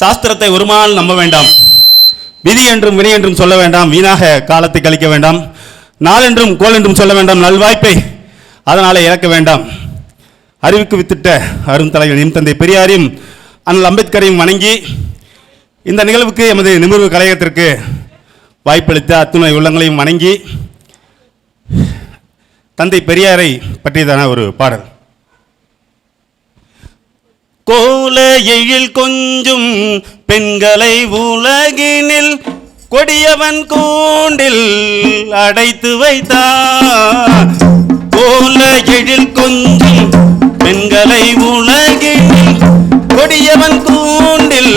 சாஸ்திரத்தை ஒரு நாள் நம்ப வேண்டாம். விதி என்றும் வினை என்றும் சொல்ல வேண்டாம். வீணாக காலத்தை கழிக்க வேண்டாம். நாளென்றும் கோல் என்றும் சொல்ல வேண்டாம். நல்வாய்ப்பை அதனாலே இழக்க வேண்டாம். அறிவுக்கு வித்திட்ட அரும் தலைவர் எம் தந்தை பெரியாரையும் அண்ணல் அம்பேத்கரையும் வணங்கி இந்த நிகழ்வுக்கு எமது நிமிர்வு கலையகத்திற்கு வாய்ப்பளித்த அத்துணை உள்ளங்களையும் வணங்கி தந்தை பெரியாரை பற்றியதான ஒரு பாடல். கோல எழில் கொஞ்சும் பெண்களை உலகினில் கொடியவன் கூண்டில் அடைத்து வைத்தான். கோல எழில் கொஞ்சும் பெண்களை உலகினில் கொடியவன் கூண்டில்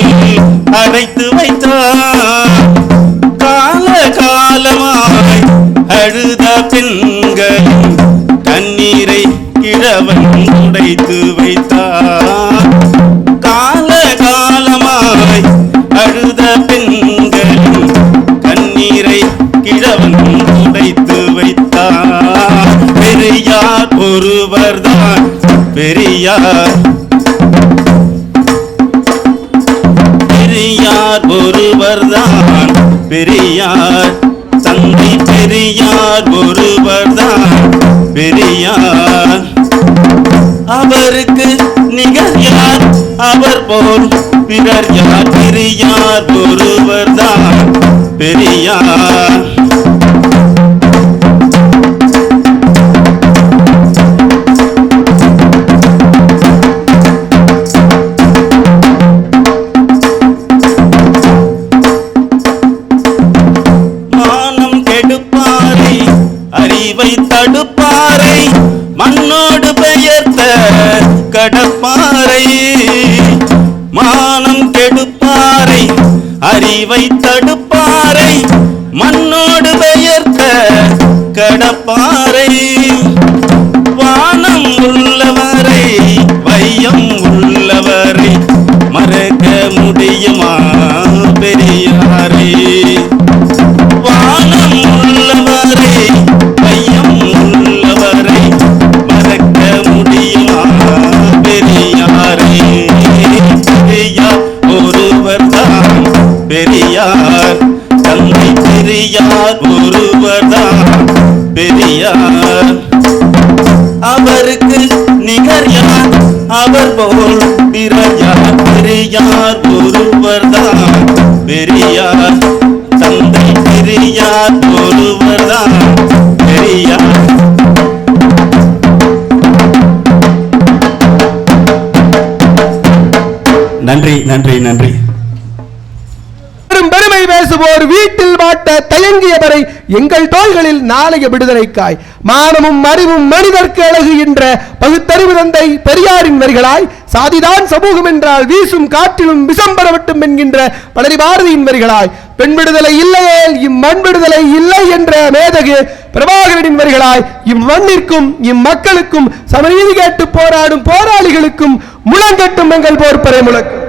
அடைத்து வைத்தான். கால காலமாய் அழுத பெண்களின் கண்ணீரை கிழவன் உடைத்து வைத்தான். கால காலமாய் அழுத பெண்களின் கண்ணீரை கிழவன் உடைத்து வைத்தான். பெரியார் ஒருவர்தான் பெரியார், பெரியார் ஒருவர்தான் பெரியார், தந்தை பெரியார் ஒருவர்தான் பெரியார். அவருக்கு நிகர் யார், அவர் போல் பிறர் யார், பெரியார் ஒருவர்தான் பெரியார். மானம் கெடுப்பாரை அறிவை தடுப்பாரை மண்ணோடு பெயர்த்த கடப்பாரை. மானம் கெடுப்பாரை அறிவை தடுப்பாரை மண்ணோடு பெயர்த்த கடப்பாரை. வானம் உள்ளவரை வையம் உள்ளவரை மறக்க முடியுமா பெரியாரே? வானம் உள்ளவரை வையம் உள்ளவரை மறக்க முடியுமா பெரியாரே? பெரியார் ஒருவர்தான் பெரியார், தந்தை பெரியார் ஒருவர்தான் பெரியார். அவருக்கு நிகர் யார், அவர் போல் பிறர் யார், பெரியார் ஒருவர்தான் பெரியார், தந்தை பெரியார் ஒருவர்தான் பெரியார். நன்றி நன்றி நன்றி. பெருமை பேசுவோர் வீட்டில் வாட்ட தயங்கியவரை எங்கள் தோள்களில் நாளைய விடுதலைக்காய் மானமும் அறிவும் மனிதர்க்கு அழகு என்ற பகுத்தறிவு தந்தை பெரியாரின் வரிகளாய் சாதிதான் சமூகம் என்றால் வீசும் காற்றிலும் விஷம் பரவட்டும் என்கின்ற பழனி பாரதியின் வரிகளாய் பெண் விடுதலை இல்லையே இம்மண் விடுதலை இல்லை என்ற மேதகு பிரபாகரனின் வரிகளாய் இம்மண்ணிற்கும் இம்மக்களுக்கும் சமநீதி கேட்டு போராடும் போராளிகளுக்கும் முழங்கட்டும் எங்கள் போர்ப்பறை முழக்கம்.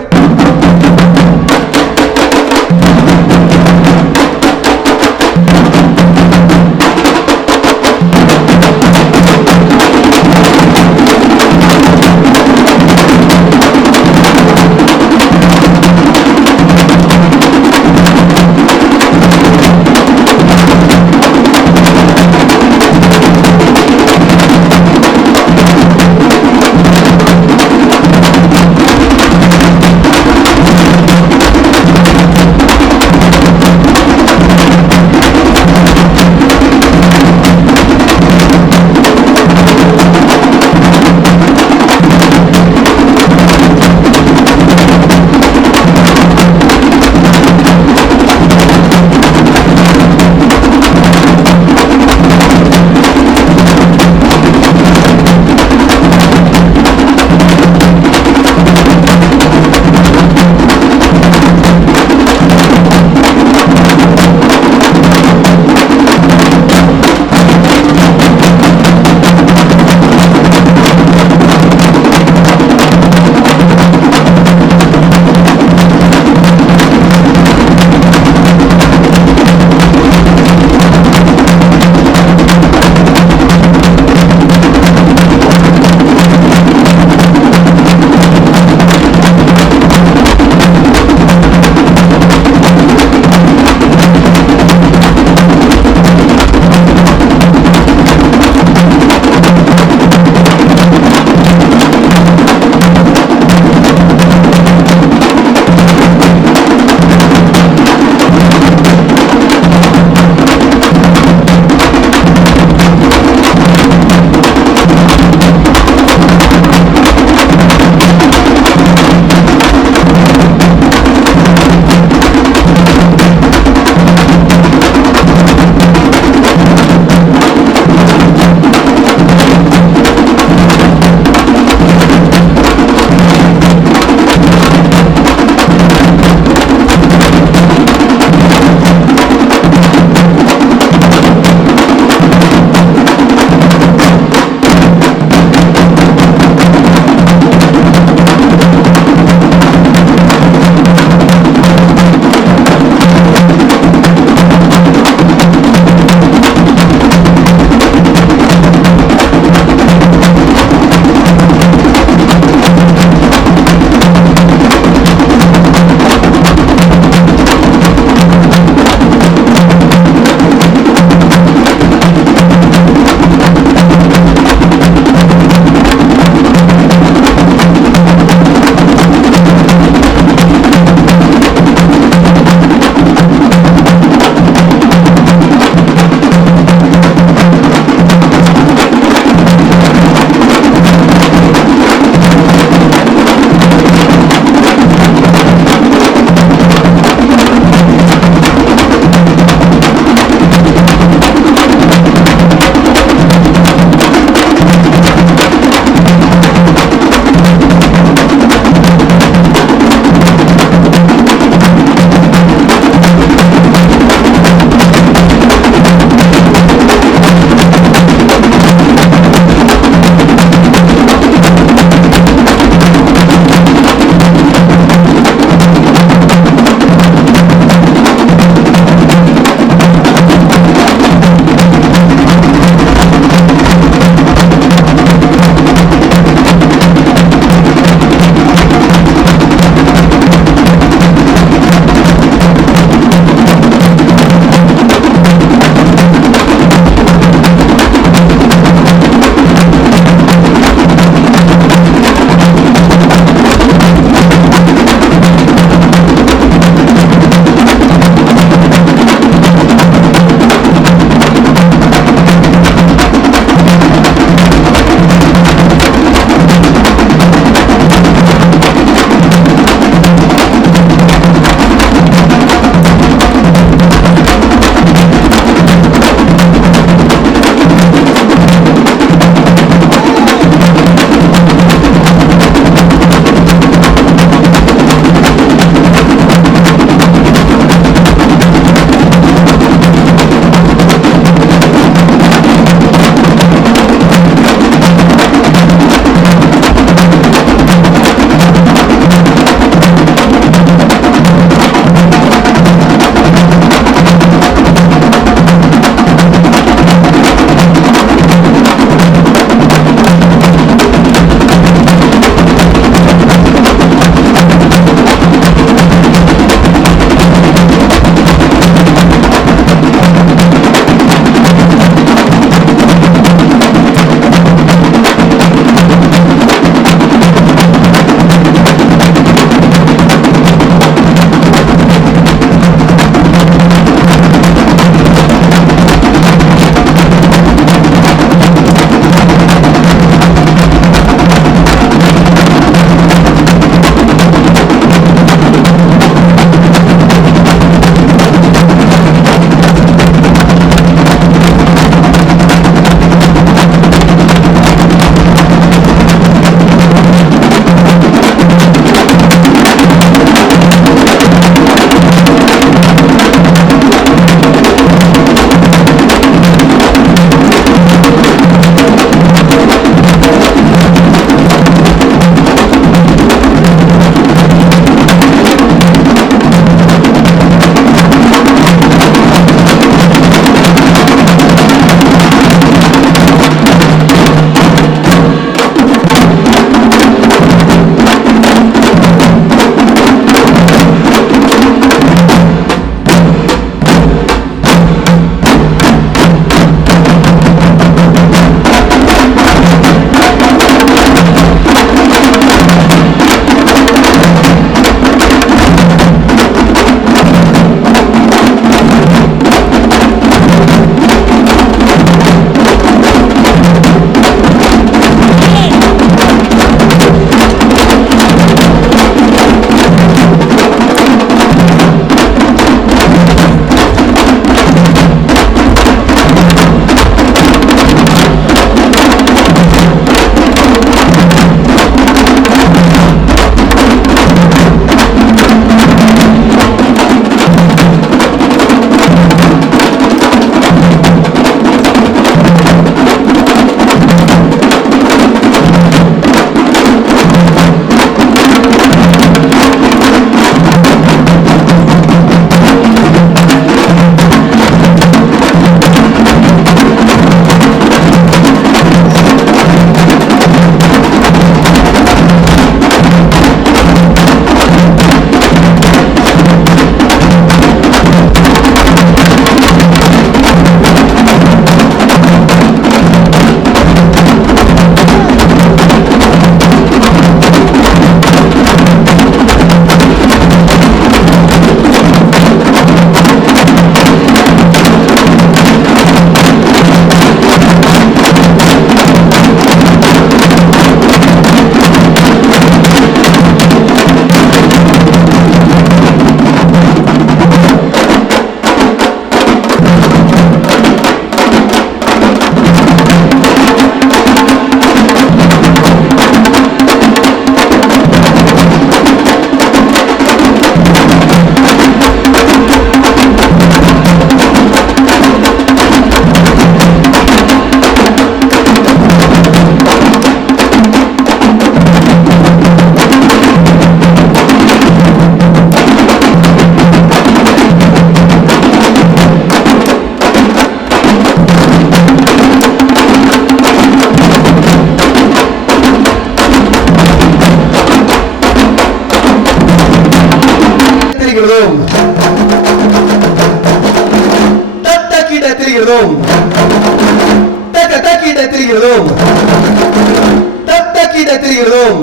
திரிகிறதும்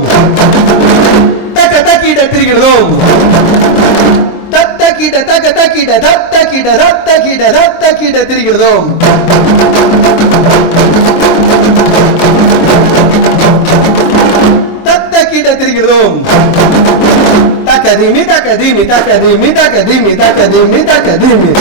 தக்க தக்கிட திரிகிறதும் தத்தக்கிட தக்க தக்கிட தத்தக்கிட ரத்தக்கிட ரத்தக்கிட திரிகிறதும் தத்தக்கிட திரிகிறதும் தக்கதிமி தக்கதிமி தக்கதிமி தக்கதிமி தக்கதிமி தக்கதிமி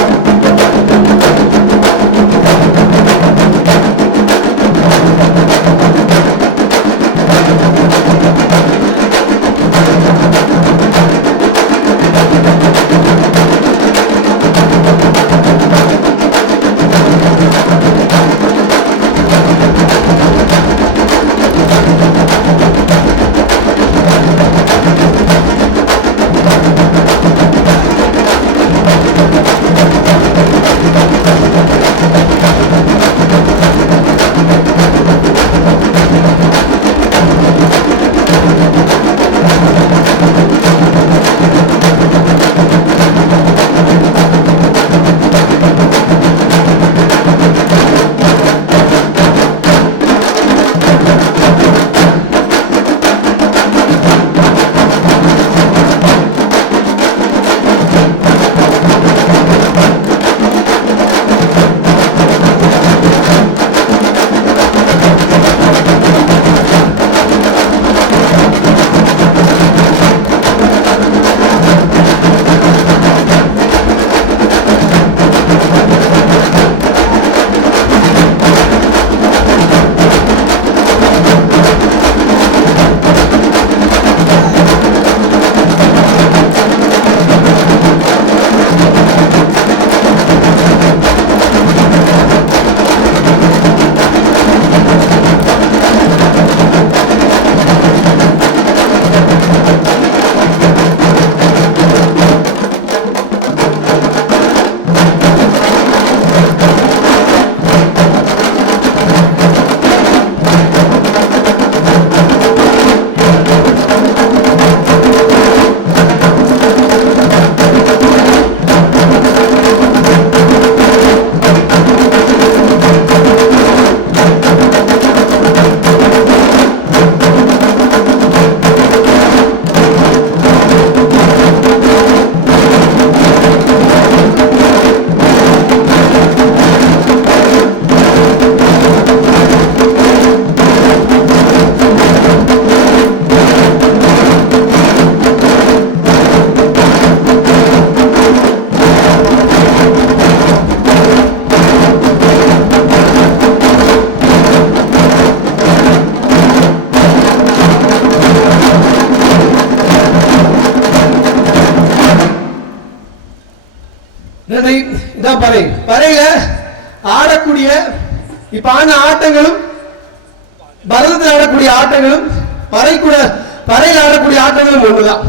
இதான் பறை. பறையில ஆடக்கூடிய இப்ப ஆன ஆட்டங்களும் பரதத்தில் ஆடக்கூடிய ஆட்டங்களும் பறையில ஆடக்கூடிய ஆட்டங்களும் ஒண்ணுதான்.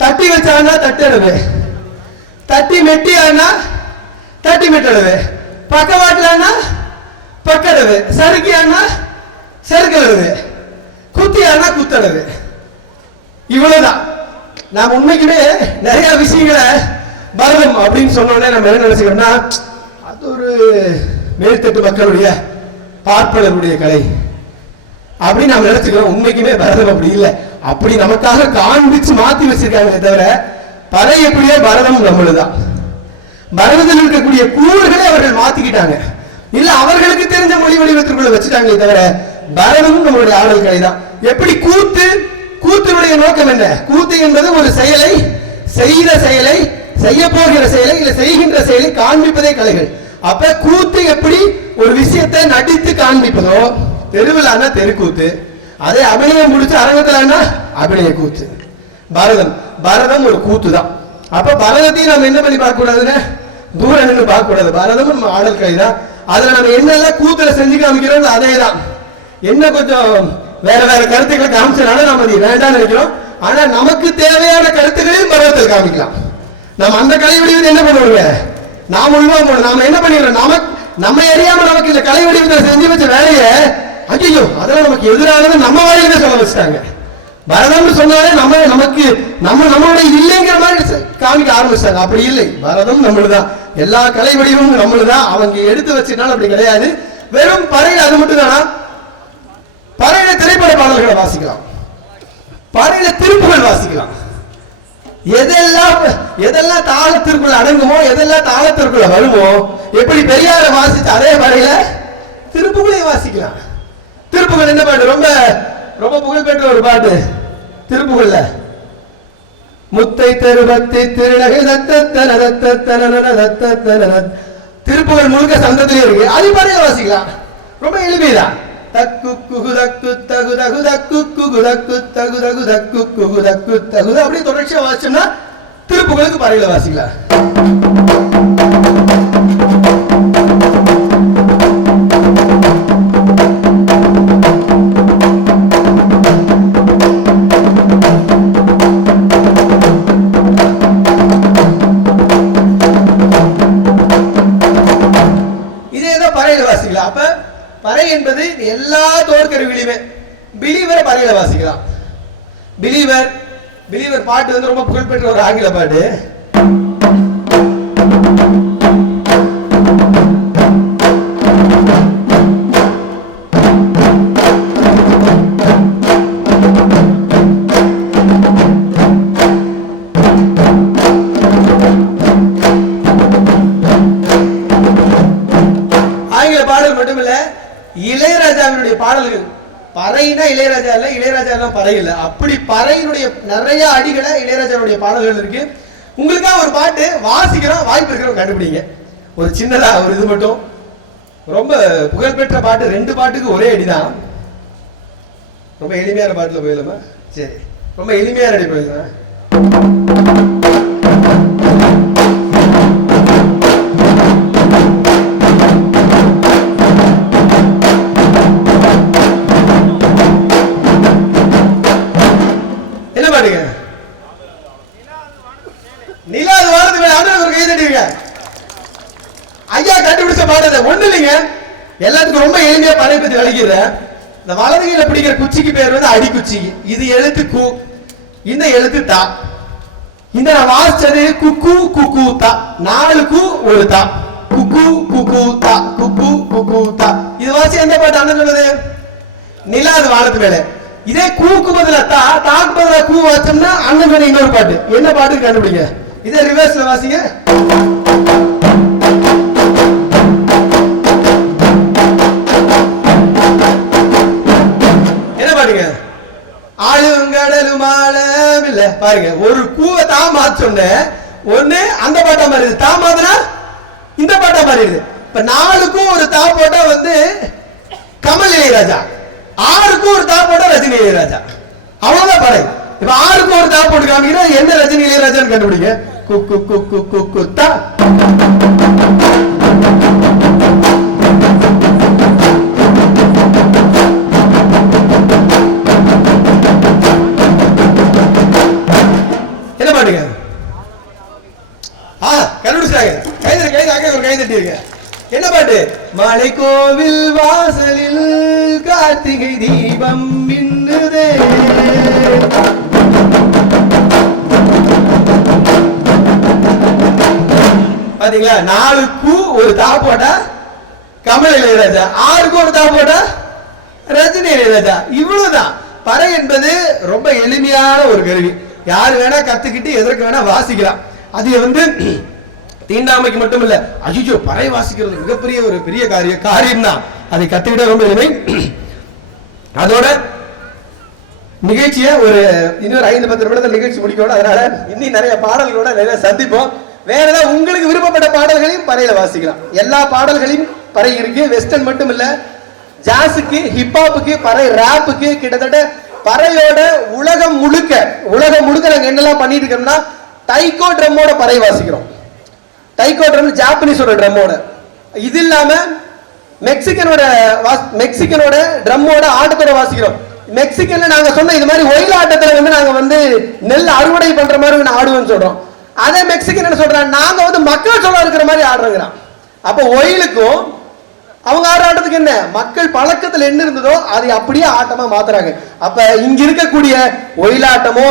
தட்டி வச்சானா தட்டடுவே, தட்டி மெட்டியானா தட்டி மெட்டடுவே, பக்கவாட்டிலானா பக்கடுவே, சறுக்கியானா சறுக்கடுவே, குத்தியானா குத்தடுவே. இவ்வளவுதான். நாம் உண்மைக்குமே நிறைய விஷயங்களை பரதம் அப்படின்னு சொன்னோடனே நம்ம என்ன நினைச்சுக்கிறோம்னா அது ஒரு மேல்தட்டு மக்களுடைய பார்ப்பனருடைய கலை அப்படின்னு நம்ம நினைச்சுக்கிறோம். உண்மைக்குமே பரதம் அப்படி இல்லை. அப்படி நமக்காக காண்பிச்சு மாத்தி வச்சிருக்காங்களே தவிர பறை எப்படியோ பரதம் நம்மளுதான். பரதத்தில் இருக்கக்கூடிய கூறுகளை அவர்கள் மாத்திக்கிட்டாங்க, இல்ல அவர்களுக்கு தெரிஞ்ச மொழி வடிவத்திற்குள்ள வச்சுட்டாங்களே தவிர பரதமும் நம்மளுடைய ஆடல் கலை தான். எப்படி கூத்தினுடைய நோக்கம் என்ன? கூத்து என்பது ஒரு செயலை, செய்த செயலை, செய்ய போகிற செயலை, இல்ல செய்கின்ற செயலை காண்பிப்பதே கலைகள். அப்ப கூத்து எப்படி ஒரு விஷயத்தை நடித்து காண்பிப்பதோ, தெருவிலான தெருக்கூத்து, அதே அபிநயம் முடிச்ச அரங்கத்திலான அபிநய கூத்து. பரதம் ஒரு கூத்து தான். அப்ப பரதத்தையும் நம்ம என்ன பண்ணி பார்க்க கூடாதுன்னு தூரம் நின்று பார்க்க கூடாது. பரதம் நம்ம ஆடல் கலை தான். அதுல நம்ம என்னெல்லாம் கூத்துல செஞ்சு காமிக்கிறோம் அதே தான். என்ன கொஞ்சம் வேற வேற கருத்துக்களை காமிச்சனால நம்ம அது வேண்டாம்னு நினைக்கிறோம். ஆனா நமக்கு தேவையான கருத்துக்களையும் பரவத்தில் காமிக்கலாம். நம்ம அந்த கலை வடிவத்தை என்ன பண்ணுவோங்க, நாம உள்வாங்க. நாம என்ன பண்ணிடுறோம், நம்ம அறியாம நமக்கு இந்த கலை வடிவத்தை செஞ்சு வச்ச வேலையை ஐயோ அதெல்லாம் நமக்கு எதிரானது நம்ம வாயில சொல்ல வச்சுட்டாங்க. பரதம்னு சொன்னாலே நம்மளுடைய இல்லைங்கிற மாதிரி காமிக்க ஆரம்பிச்சாங்க. அப்படி இல்லை, பரதம் நம்மளுதான், எல்லா கலை வடிவமும் நம்மளுதான். அவங்க எடுத்து வச்சிருந்தாலும் அப்படி கிடையாது. வெறும் பறையில அது மட்டும் தானா? பறையில திரைப்பட பாடல்களை வாசிக்கலாம், பறையில திருப்புகள் வாசிக்கலாம். எதெல்லாம் தாளத்திற்குள் அடங்குமோ, எதெல்லாம் தாளத்திற்குள்ள வருமோ, எப்படி பெரியார வாசிச்சு அதே பறையில திருப்புகளை வாசிக்கலாம். திருப்புகள் என்ன பாட்டு? ரொம்ப ரொம்ப புகழ்பெற்ற ஒரு பாட்டு திருப்புகள்ல. முத்தை தருவத்தை திருநகை திருப்புகள் முழுக்க சந்தத்திலே இருக்கு, அது பறையில வாசிக்கலாம். ரொம்ப எளிமைதான். தக்கு குகு தக்கு தகு தகு தக்கு குகு தக்கு தகு தகு தக்கு குகு தக்கு தகு அப்படியே தொடர்ச்சியா வாசிச்சோம்னா திருப்புகளுக்கு பறையில வாசிக்கலாம். இதேதான் பறையில வாசிக்கலாம். அப்ப பறை என்பது எல்லா தோற்கருவிலையுமே பிலீவரை பறையில வாசிக்கலாம். பிலீவர் பாட்டு வந்து ரொம்ப புகழ்பெற்ற ஒரு ஆங்கில பாட்டு. ஆங்கில பாடல் மட்டுமில்ல, இளையராஜாவினுடைய பாடல்கள். பறைனா இளையராஜா இல்ல, இளையராஜா பறை இல்ல, அப்படி பறையினுடைய நிறைய அடிகளை இளையராஜாவுடைய பாடல்கள் இருக்கு. உங்களுக்காக ஒரு பாட்டு வாசிக்கிறோம், வாய்ப்பு இருக்கிறவங்க கண்டுபிடிங்க. ஒரு சின்னதா ஒரு இது மட்டும், ரொம்ப புகழ்பெற்ற பாட்டு, 2 பாட்டுக்கு ஒரே அடிதான். ரொம்ப எளிமையான பாட்டுல போயிடலாமா? சரி, ரொம்ப எளிமையான அடி போயிடலாம். நிலாது வாரது மேல ஒரு கை தட்டிருக்க ஐயா, கண்டுபிடிச்ச பாடுறது ஒண்ணு இல்லைங்க. எல்லாத்துக்கும் ரொம்ப எளிமையா பறை பத்தி வலிக்குது. இந்த வலது கையில பிடிக்கிற குச்சிக்கு பேர் வந்து அடிக்குச்சி. இது எழுத்து கு, இந்த எழுத்து தா. இந்த நான் வாசிச்சது குக்கு குக்கு தா, 4 கு ஒரு தா, குக்கு குக்கு தா, குக்கு குக்கு தா. இது வாசி எந்த பாட்டு அண்ணன் சொன்னது? நிலாது வானத்து மேல. இதே கூக்கு பதிலா தா, தாக்கு பதிலா கூ வச்சோம்னா அண்ணன் சொன்ன இன்னொரு பாட்டு. என்ன பாட்டு கண்டுபிடிங்க. இதே ரிவர்ஸ்ல வாசிங்க. என்ன பாருங்க? ஆளுங்கடலும் ஆழம் இல்ல. பாருங்க, ஒரு கூவை தான் மாத்தொன்ன ஒண்ணு அந்த பாட்டா மாறிடுது, தா மாத்தினா இந்த பாட்டா மாறிடுது. இப்ப 4க்கும் ஒரு தா போட்டா வந்து கமல் இளையராஜா, 6க்கும் ஒரு தா போட்டா ரஜினி இளையராஜா. அவ்வளவுதான் பறை. இப்ப 6க்கும் ஒரு தா போட்டு காமிக்கிற என்ன ரஜினி இளையராஜான்னு கண்டுபிடிங்க. குக்கு குக்கு குக்கு தா. என்ன பாட்டுங்க? கண்டுபிடிச்சாங்க. ஒரு கை தட்டி இருக்க. என்ன பாட்டு? மலை கோவில் வாசலில் கார்த்திகை தீபம் மின்னுதே. பாத்தீங்களா? 4க்கு ஒரு தா போட்டா கமல் இளையராஜா, 6க்கு ஒரு தா போட்டா ரஜினி இளையராஜா. இவ்வளவுதான். பறை என்பது ரொம்ப எளிமையான ஒரு கருவி. யாரு வேணா கத்துக்கிட்டு எதற்கு வேணா வாசிக்கலாம். அது வந்து தீண்டாமைக்கு மட்டும் இல்ல. அஜிஜோ, பறை வாசிக்கிறது மிகப்பெரிய ஒரு பெரிய காரியம் தான். அதை கத்துக்கிட்ட ரொம்ப எளிமை. அதோட நிகழ்ச்சியை ஒரு இன்னொரு 5-10 நிமிடத்தில் நிகழ்ச்சி முடிக்கணும். அதனால இன்னும் நிறைய பாடல்களோட நிறைய சந்திப்போம். வேற ஏதாவது உங்களுக்கு விருப்பப்பட்ட பாடல்களையும் பறையில வாசிக்கலாம். எல்லா பாடல்களையும் பறை இருக்கு. வெஸ்டர்ன் மட்டும் இல்ல, ஜாஸுக்கு, ஹிப்ஹாப்புக்கு, பறை ராப்புக்கு, கிட்டத்தட்ட பறையோட உலகம் முழுக்க நாங்க என்னெல்லாம் பண்ணிட்டு இருக்கோம்னா, டைகோ ட்ரம்மோட பறை வாசிக்கிறோம். டைகோ ட்ரம் ஜாப்பனீஸோட ட்ரம்மோட. இது இல்லாம மெக்சிகனோட ட்ரம்மோட ஆட்டத்தோட வாசிக்கிறோம். மெக்சிகன்ல நாங்க சொன்ன இது மாதிரி ஒயில் ஆட்டத்துல வந்து நாங்க வந்து நெல் அறுவடை பண்ற மாதிரி ஆடுவோம்னு சொல்றோம். அதே மெக்சிகன் என்ன சொல்றாங்க, நாங்க வந்து மக்கள் சொல்ல இருக்கிற மாதிரி ஆடுறோங்கிறான். அப்ப ஒயிலுக்கும் அவங்க ஆட்டத்துக்கு என்ன, மக்கள் பழக்கத்துல என்ன இருந்ததோ அதை அப்படியே ஆட்டமா மாத்துறாங்க. அப்ப இங்க இருக்கக்கூடிய ஒயிலாட்டமோ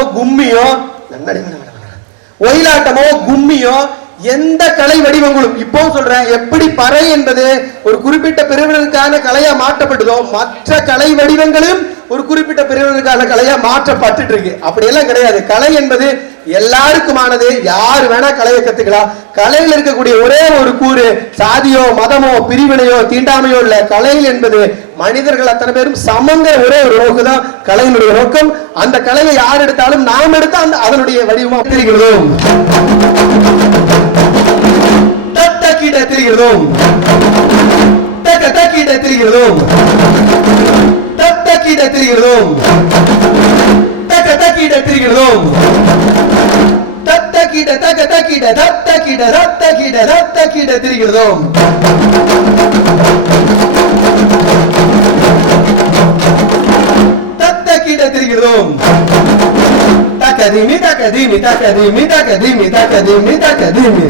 கும்மியோ எந்த கலை வடிவங்களும் இப்போ சொல்றேன், எப்படி பறை என்பது ஒரு குறிப்பிட்ட பிரிவினருக்கான கலையா மாற்றப்பட்டதோ மற்ற கலை வடிவங்களும் ஒரு குறிப்பிட்ட பிரிவினருக்கான கலையா மாற்றப்பட்டு இருக்கு. அப்படியெல்லாம் கிடையாது. கலை என்பது எல்லாருக்குமானது. யார் வேணா கலையை கத்துக்கலாம். கலையில் இருக்கக்கூடிய ஒரே ஒரு கூறு சாதியோ மதமோ பிரிவினையோ தீண்டாமையோ இல்ல. கலையில் என்பது மனிதர்கள் அத்தனை பேரும் சமங்க ஒரே ஒரு நோக்குதான் கலையினுடைய நோக்கம். அந்த கலையை யார் எடுத்தாலும் நாம் எடுத்தா அதனுடைய வடிவமா தெரிகிறோம். தக்கீட தெரிகிறோம். தக்கீட தெரிகிறோம். தக்கீட தெரிகிறோம். தக்கீட தெரிகிறோம். தக்கீட தக்கீட தக்கீட தக்கீட தக்கீட தெரிகிறோம். தக்கீட தெரிகிறோம். தக்கதீமி தக்கதீமி தக்கதீமி தக்கதீமி தக்கதீமி தக்கதீமி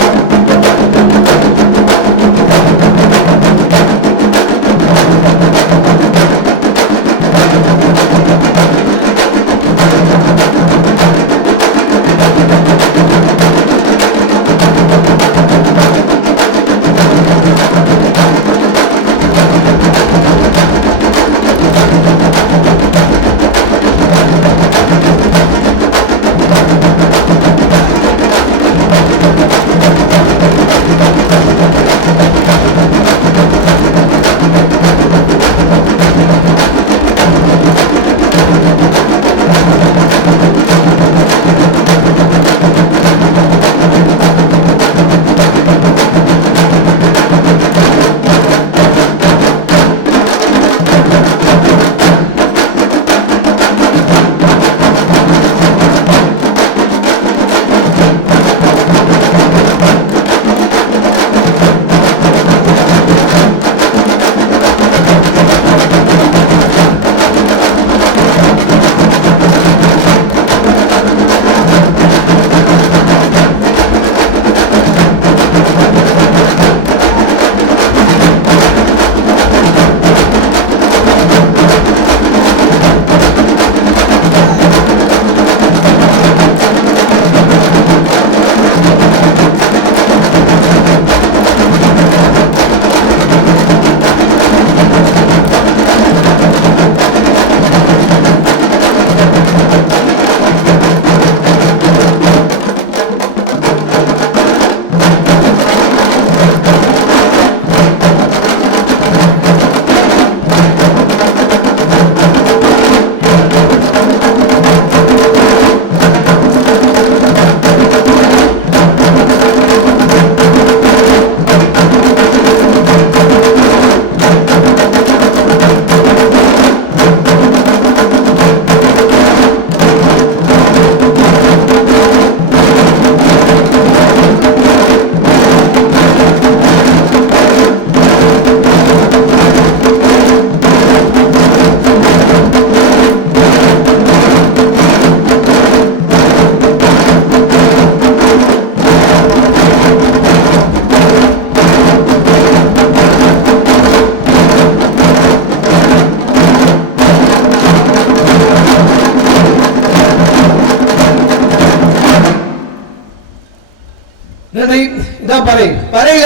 இதான் பறை. பறையில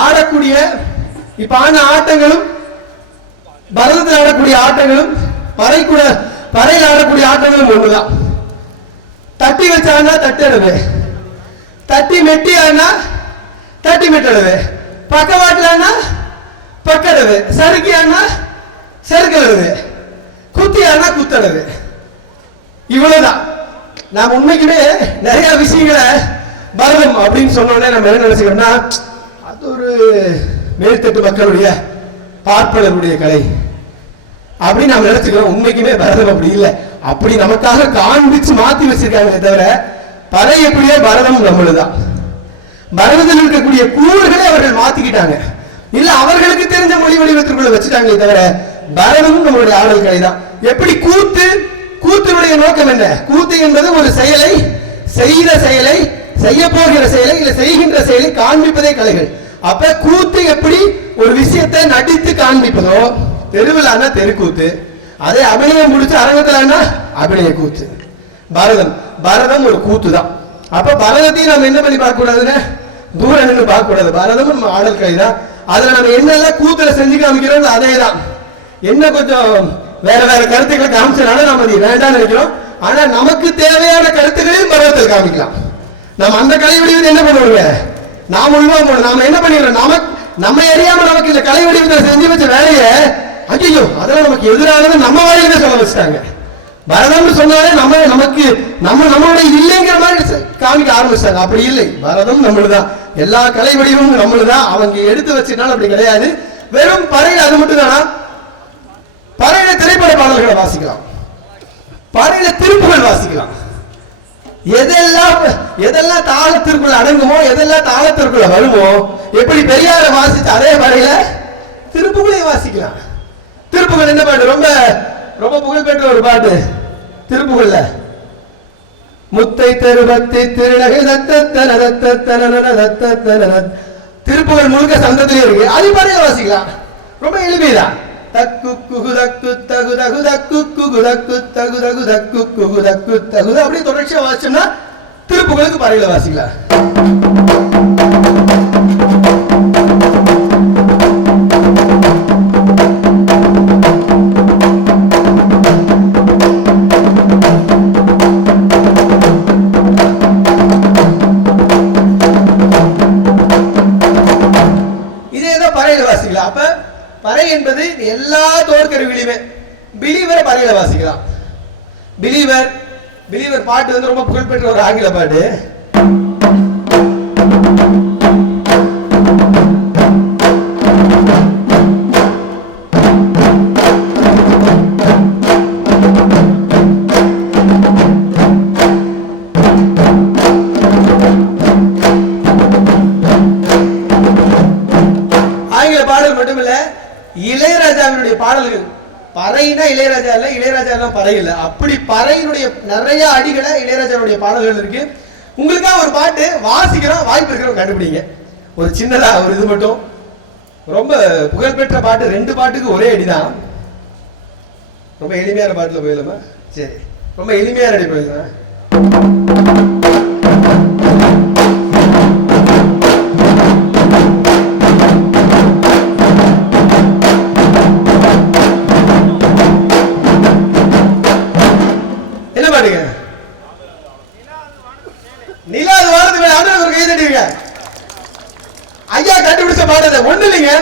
ஆடக்கூடிய இப்ப ஆன ஆட்டங்களும் பரதத்தில் ஆடக்கூடிய ஆட்டங்களும் பறையில ஆடக்கூடிய ஆட்டங்களும் ஒண்ணுதான். தட்டி வச்சானா தட்டடுவே, தட்டி மெட்டியானா தட்டி மெட்டடுவே, பக்கவாட்டிலானா பக்கடுவே, சறுக்கியானா செருக்கிறது, குத்தியானா குத்தடுவே. இவ்வளவுதான். நாம் உண்மைக்குமே நிறைய விஷயங்களை பரதம் அப்படின்னு சொன்னோடனே நம்ம என்ன நினைச்சுக்கிறோம்னா அது ஒரு மேல்தட்டு மக்களுடைய பார்ப்பனருடைய கலை அப்படின்னு நம்ம நினைச்சுக்கிறோம். உண்மைக்குமே பரதம் அப்படி இல்லை. அப்படி நமக்காக காண்பிச்சு மாத்தி வச்சிருக்காங்களே தவிர பறை எப்படியோ பரதம் நம்மளுதான். பரதத்தில் இருக்கக்கூடிய கூறுகளை அவர்கள் மாத்திக்கிட்டாங்க, இல்ல அவர்களுக்கு தெரிஞ்ச மொழி வடிவத்திற்குள்ள வச்சுட்டாங்களே தவிர பரதமும் நம்மளுடைய ஆடல் கலை தான். எப்படி கூத்தினுடைய நோக்கம் என்ன? கூத்து என்பது ஒரு செயலை, செய்த செயலை, செய்ய போகிற செயலை இல்ல செய்கின்ற செயலை காண்பிப்பதே கலைகள். அப்ப கூத்து எப்படி ஒரு விஷயத்தை நடித்து காண்பிப்பதோ, தெருவிலானா தெருக்கூத்து, அதே அபிநயம் முடிச்சு அரங்கத்திலானா அபிநய கூத்து. பரதம் ஒரு கூத்து தான். அப்ப பரதத்தையும் நம்ம என்ன பண்ணி பார்க்க கூடாதுன்னு தூரம் நின்று பார்க்க கூடாது. பரதமும் நம்ம ஆடல் கலை தான். அதுல நம்ம என்னெல்லாம் கூத்துல செஞ்சு காமிக்கிறோம் அதே தான். என்ன கொஞ்சம் வேற வேற கருத்துக்களை காமிச்சனால நம்ம அது வேண்டாம்னு நினைக்கிறோம். ஆனா நமக்கு தேவையான கருத்துக்களையும் பருவத்தில் காமிக்கலாம். நம்ம அந்த கலை வடிவத்தை என்ன பண்ணுவோங்க, நாம உள்வாங்க நாம என்ன பண்ணிடுறோம், நம்ம அறியாம நமக்கு இந்த கலை வடிவத்தை செஞ்சு வச்ச வேலையை ஐயோ அதெல்லாம் நமக்கு எதிரானது நம்ம வாயில சொல்ல வச்சுட்டாங்க. பரதம்னு சொன்னாலே நம்மளோட இல்லைங்கிற மாதிரி காமிக்க ஆரம்பிச்சாங்க. அப்படி இல்லை, பரதம் நம்மளுதான், எல்லா கலை வடிவமும் நம்மளுதான். அவங்க எடுத்து வச்சிருந்தாலும் அப்படி கிடையாது. வெறும் பறையில அது மட்டும் தானா, பறையில திரைப்பட பாடல்களை வாசிக்கலாம், பறையில திருப்புகள் வாசிக்கலாம். எதெல்லாம் தாளத்திற்குள்ள அடங்குமோ, எதெல்லாம் தாளத்திற்குள்ள வருமோ, எப்படி பெரியார வாசிச்சு அதே பறையில திருப்புகளை வாசிக்கலாம். திருப்புகள் என்ன பாட்டு, ரொம்ப ரொம்ப புகழ்பெற்ற ஒரு பாட்டு திருப்புகள்ல, முத்தை தருபத்தை திருநகை திருப்புகள் முழுக்க சந்தத்திலே இருக்கு, அது பறையில வாசிக்கலாம். ரொம்ப எளிமைதான். தக்கு குகு தக்கு தகு தகு தக்கு குகு தக்கு தகு தகு தக்கு குகு தக்கு தகு அப்படியே தொடர்ச்சியா வாசிச்சோம்னா திருப்புகளுக்கு பறையில வாசிக்கலாம். இதேதான் பறையில வாசிக்கலாம். அப்ப பறை என்பது எல்லா தோற்கருவிலையுமே பிலீவரை பறையில வாசிக்கலாம். பிலீவர் பாட்டு வந்து ரொம்ப புகழ்பெற்ற ஒரு ஆங்கில பாட்டு. ஆங்கில பாடல் மட்டுமில்ல, இளையராஜாவினுடைய பாடல்கள், பறையினா இளையராஜா இல்ல, இளையராஜா பறை இல்ல, அப்படி பறையினுடைய நிறைய அடிகளை இளையராஜாவுடைய பாடல்கள் இருக்கு. உங்களுக்காக ஒரு பாட்டு வாசிக்கிறோம், வாய்ப்பு இருக்கிறவங்க கண்டுபிடிங்க. ஒரு சின்னதா ஒரு இது மட்டும், ரொம்ப புகழ்பெற்ற பாட்டு, 2 பாட்டுக்கு ஒரே அடிதான். ரொம்ப எளிமையான பாட்டுல போயிடலாமா? சரி, ரொம்ப எளிமையான அடி போயிடலாம். நிலாது வாரது மேல ஒரு கை தட்டிருக்க ஐயா, கண்டுபிடிச்ச பாடுறது ஒண்ணு இல்லைங்க.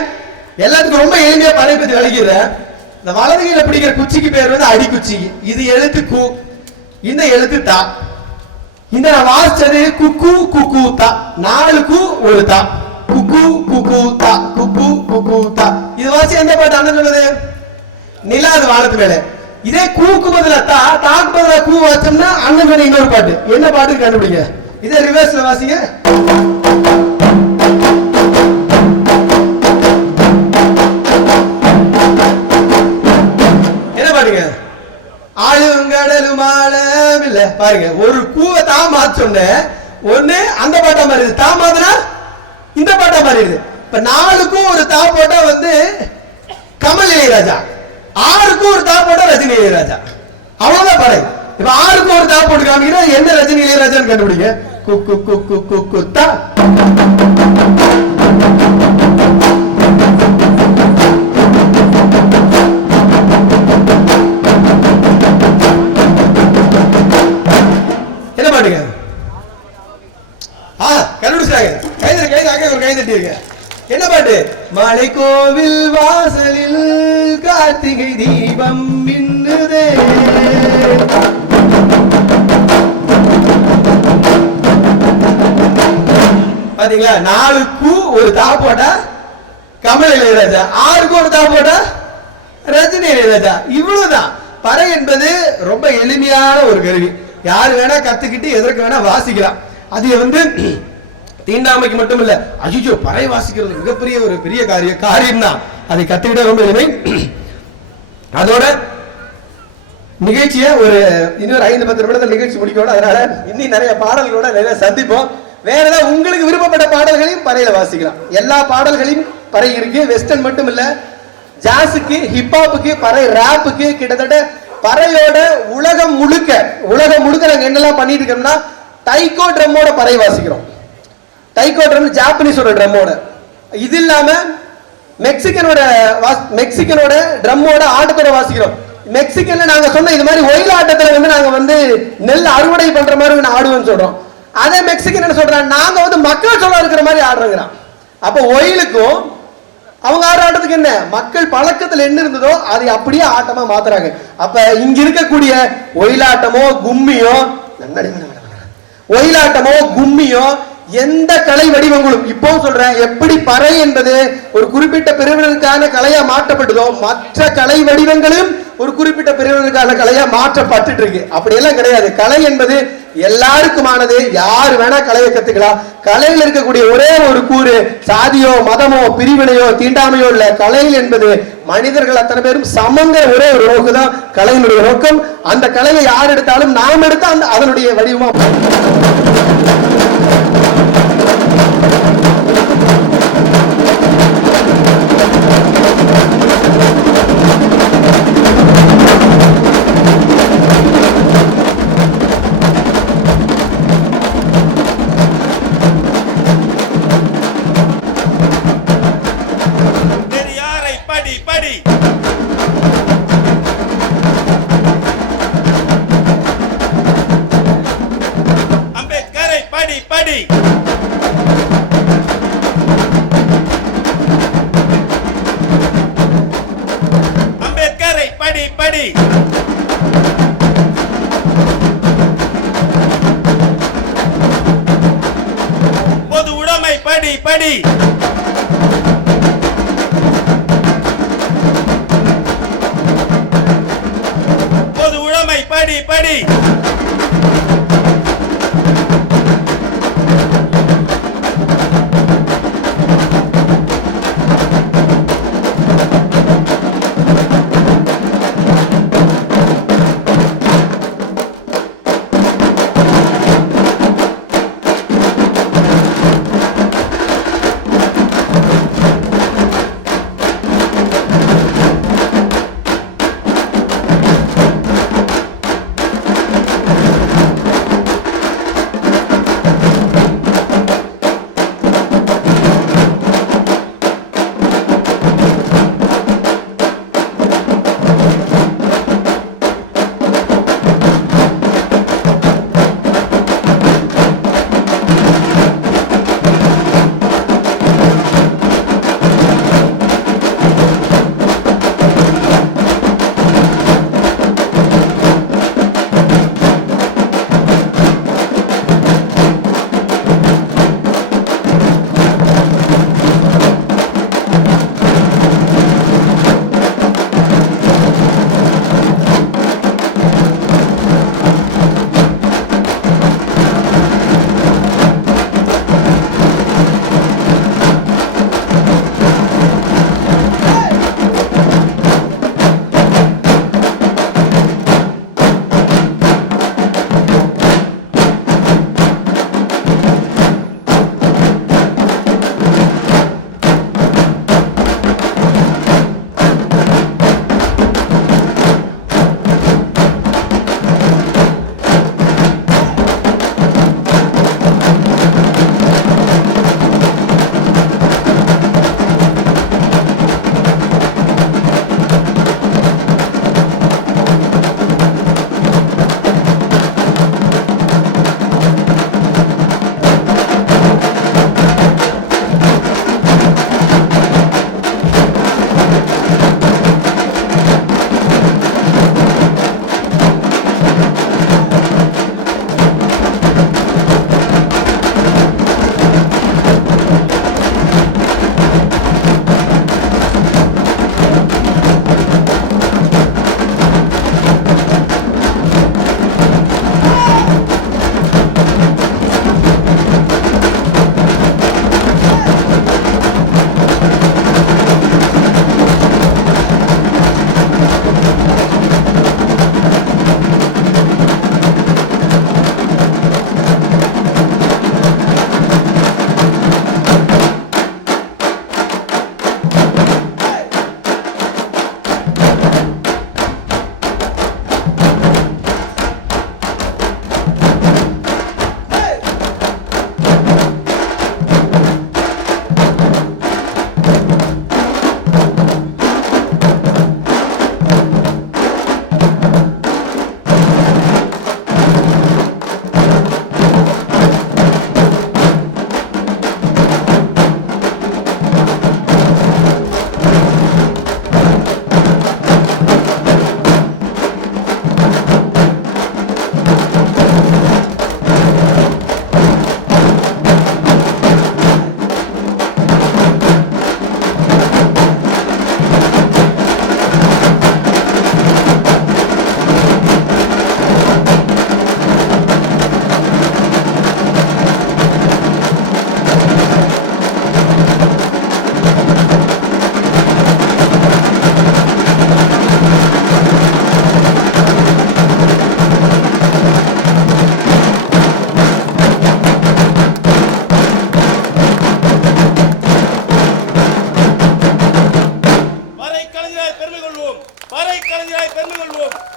எல்லாத்துக்கும் ரொம்ப எளிமையா பறை பத்தி வலிக்குது. இந்த வலது கையில பிடிக்கிற குச்சிக்கு பேர் வந்து அடிக்குச்சி. இது எழுத்து கு, இந்த எழுத்து தா. இந்த நான் வாசிச்சது குக்கு குக்கு தா, 4 கு ஒரு தா, குக்கு குக்கு தா, குக்கு குக்கு தா. இது வாசி எந்த பாட்டு அண்ணன் சொன்னது? நிலாது வானத்து மேல. இதே கூக்கு பதிலா தா, தாக்கு பதிலா கூ வச்சோம்னா அண்ணன் சொன்ன இன்னொரு பாட்டு. என்ன பாட்டு கண்டுபிடிங்க. இதே ரிவர்ஸ்ல வாசிங்க. என்ன பாருங்க, ஆளுங்கடலும் ஆழம் இல்ல பாருங்க. ஒரு கூவை தான் மாற்றோன்ன ஒண்ணு அந்த பாட்டா மாறிடுது, தா மாதிரா இந்த பாட்டா மாறிடுது. இப்ப 4க்கும் ஒரு தா போட்டா வந்து கமல் இளையராஜா, 6க்கும் ஒரு தா போட்டா ரஜினி இளையராஜா. அவ்வளவுதான் பறை. இப்ப 6க்கும் ஒரு தா போட்டு காமிக்கிற என்ன ரஜினி இளையராஜான்னு கண்டுபிடிங்க. குக்கு குக்கு குக்கு தா. என்ன பாட்டுங்க? கண்டுபிடிச்சாங்க. ஒரு கை தட்டி இருக்க. என்ன பாட்டு? மலை கோவில் வாசலில் கார்த்திகை தீபம் மின்னுதே. பாத்தீங்களா? 4க்கு ஒரு தா போட்டா கமல் இளையராஜா, 6க்கு ஒரு தா போட்டா ரஜினி இளையராஜா. இவ்வளவுதான். பறை என்பது ரொம்ப எளிமையான ஒரு கருவி. யாரு வேணா கத்துக்கிட்டு எதற்கு வேணா வாசிக்கலாம். அது வந்து தீண்டாமைக்கு மட்டும் இல்ல, ஐயோ பறை வாசிக்கிறது மிகப்பெரிய ஒரு பெரிய காரியம் தான். அதை கத்துக்கிட்ட ரொம்ப எளிமை. அதோட நிகழ்ச்சியை ஒரு இன்னொரு 5-10 நிமிடத்தில் நிகழ்ச்சி முடிக்கணும். அதனால இன்னும் நிறைய பாடல்களோட நிறைய சந்திப்போம். வேற ஏதாவது உங்களுக்கு விருப்பப்பட்ட பாடல்களையும் பறையில வாசிக்கலாம். எல்லா பாடல்களையும் பறை இருக்கு. வெஸ்டர்ன் மட்டும் இல்ல, ஜாஸுக்கு, ஹிப்ஹாப்புக்கு, பறை ராப்புக்கு, கிட்டத்தட்ட பறையோட உலகம் முழுக்க நாங்க என்னெல்லாம் பண்ணிட்டு இருக்கோம்னா டைகோ ட்ரம்மோட பறை வாசிக்கிறோம். டைகோ ட்ரம் ஜாப்பனீஸோட ட்ரம்மோட, இது இல்லாம மெக்சிகனோட ட்ரம்மோட ஆட்டத்தோட வாசிக்கிறோம். மெக்சிகன்ல நாங்க சொன்ன இது மாதிரி ஒயிலாட்டத்துல வந்து நாங்க வந்து நெல் அறுவடை பண்ற மாதிரி ஆடுவோம்னு சொல்றோம். அதே மெக்சிகன் என்ன சொல்றாங்க, நாங்க வந்து மக்கள் சொல்ல இருக்கிற மாதிரி ஆடுறோங்கிறான். அப்ப ஒயிலுக்கும் அவங்க ஆடுறதுக்கு என்ன, மக்கள் பழக்கத்துல என்ன இருந்ததோ அதை அப்படியே ஆட்டமா மாத்துறாங்க. அப்ப இங்க இருக்கக்கூடிய ஒயிலாட்டமோ கும்மியோ எந்த கலை வடிவங்களும் இப்போ சொல்றேன், எப்படி பறை என்பது ஒரு குறிப்பிட்ட பிரிவினருக்கான கலையா மாற்றப்பட்டதோ மற்ற கலை வடிவங்களும் ஒரு குறிப்பிட்ட பிரிவினருக்கான கலையா மாற்றப்பட்டு இருக்கு. அப்படி எல்லாம் கிடையாது. கலை என்பது எல்லாருக்குமானது, யார் வேணா கலையை கத்துக்கலாம். கலையில் இருக்கக்கூடிய ஒரே ஒரு கூறு சாதியோ மதமோ பிரிவினையோ தீண்டாமையோ இல்ல. கலையில் என்பது மனிதர்கள் அத்தனை பேரும் சமங்கிற ஒரே ஒரு நோக்குதான் கலையினுடைய நோக்கம். அந்த கலையை யார் எடுத்தாலும் நாம் எடுத்தா அதனுடைய வடிவமா பொது உடைமை படி படி, பொது உடைமை படி படி,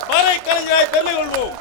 பாறை கலைஞராய் பெருமை கொள்வோம்.